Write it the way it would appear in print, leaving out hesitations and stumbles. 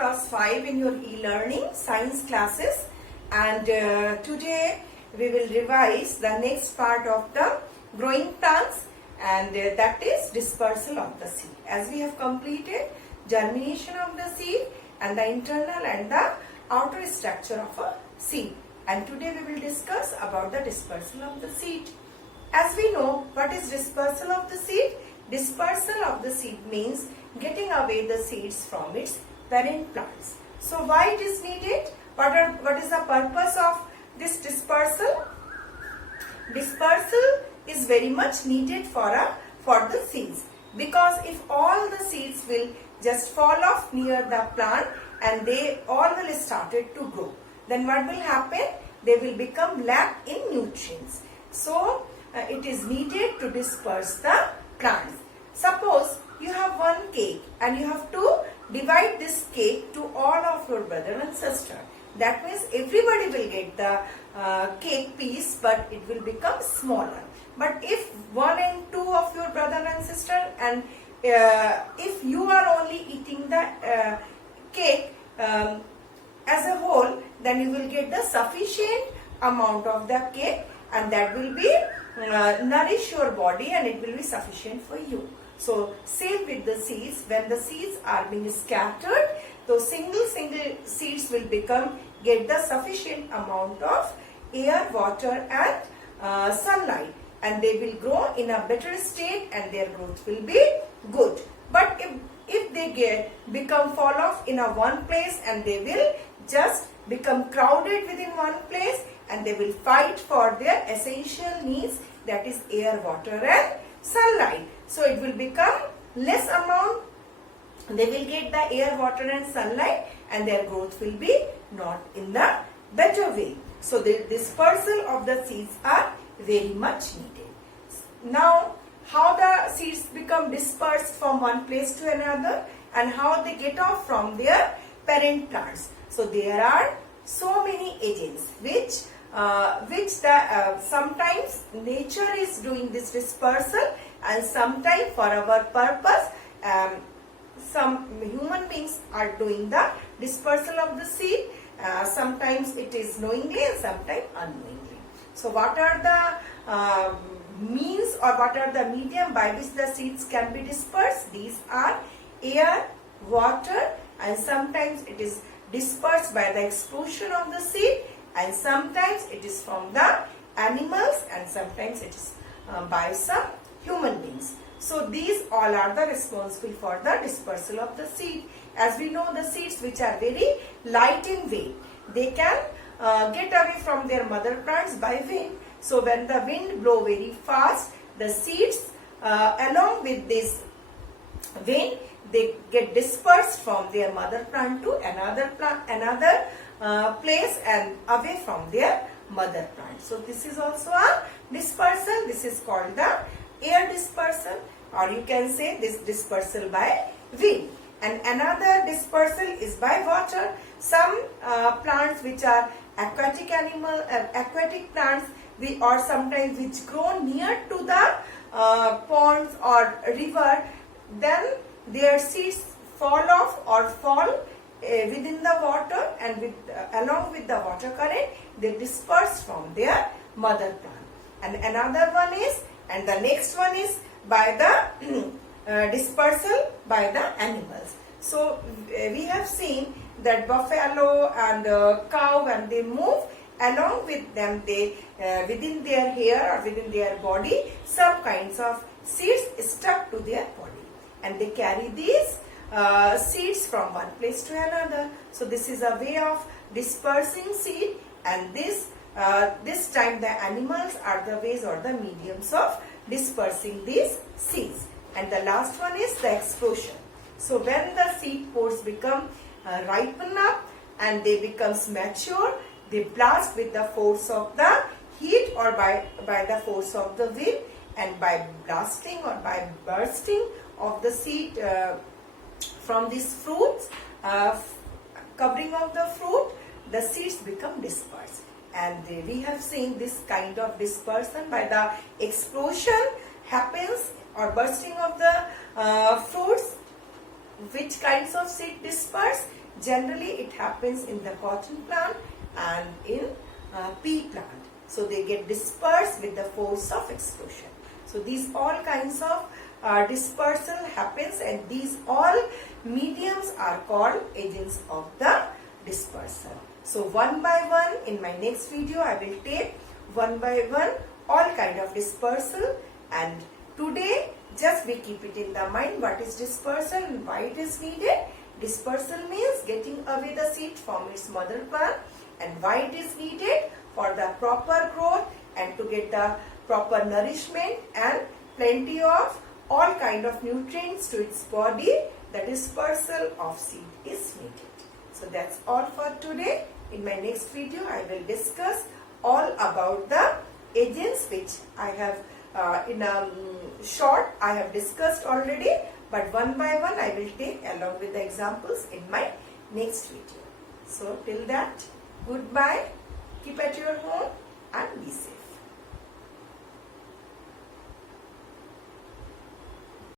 class 5 in your e-learning science classes, and today we will revise the next part of the growing plants, and that is dispersal of the seed. As we have completed germination of the seed and the internal and the outer structure of a seed, and today we will discuss about the dispersal of the seed. As we know, what is dispersal of the seed? Dispersal of the seed means getting away the seeds from its parent plants. So why it is needed? What is the purpose of this dispersal? Dispersal is very much needed for the seeds, because if all the seeds will just fall off near the plant and they all will started to grow, then what will happen? They will become lack in nutrients. So it is needed to disperse the plants. Suppose you have one cake and you have to divide this cake to all of your brother and sister. That means everybody will get the cake piece, but it will become smaller. But if one and two of your brother and sister, and if you are only eating the cake as a whole, then you will get the sufficient amount of the cake, and that will be nourish your body and it will be sufficient for you. So same with the seeds. When the seeds are being scattered, those single seeds will get the sufficient amount of air, water and sunlight, and they will grow in a better state and their growth will be good. But if they fall off in a one place, and they will just become crowded within one place, and they will fight for their essential needs, that is air, water and sunlight. So it will become less amount. They will get the air, water and sunlight, and their growth will be not in the better way. So the dispersal of the seeds are very much needed. Now, how the seeds become dispersed from one place to another, and how they get off from their parent plants. So there are so many agents which sometimes nature is doing this dispersal, and sometimes for our purpose some human beings are doing the dispersal of the seed. Sometimes it is knowingly and sometimes unknowingly. So what are the means, or what are the medium by which the seeds can be dispersed? These are air, water, and sometimes it is dispersed by the explosion of the seed, and sometimes it is from the animals, and sometimes it is by some human beings. So these all are the responsible for the dispersal of the seed. As we know, the seeds which are very light in weight, they can get away from their mother plants by wind. So when the wind blow very fast, the seeds along with this wind, they get dispersed from their mother plant to another place and away from their mother plant. So this is also a dispersal. This is called the air dispersal, or you can say this dispersal by wind. And another dispersal is by water. Some plants which are aquatic plants, or sometimes which grow near to the ponds or river, then their seeds fall off or fall within the water, and along with the water current, they disperse from their mother plant. And another one is, and the next one is by the dispersal by the animals. So we have seen that buffalo and cow, when they move, along with them, they within their hair or within their body, some kinds of seeds stuck to their body, and they carry these seeds from one place to another. So this is a way of dispersing seed, and this time the animals are the ways or the mediums of dispersing these seeds. And the last one is the explosion. So when the seed pods become ripen up and they becomes mature, they blast with the force of the heat or by the force of the wind, and by blasting or by bursting of the seed from these fruits, covering of the fruit, the seeds become dispersed. And we have seen this kind of dispersion by the explosion happens, or bursting of the fruits. Which kinds of seed disperse? Generally it happens in the cotton plant and in pea plant. So they get dispersed with the force of explosion. So these all kinds of dispersal happens, and these all mediums are called agents of the dispersal. So one by one in my next video I will take one by one all kind of dispersal, and today just we keep it in the mind what is dispersal and why it is needed. Dispersal means getting away the seed from its mother plant, and why it is needed for the proper growth and to get the proper nourishment and plenty of all kind of nutrients to its body. The dispersal of seed is needed. So that's all for today. In my next video I will discuss all about the agents which I have in a short I have discussed already, but one by one I will take along with the examples in my next video. So till that, goodbye, keep at your home.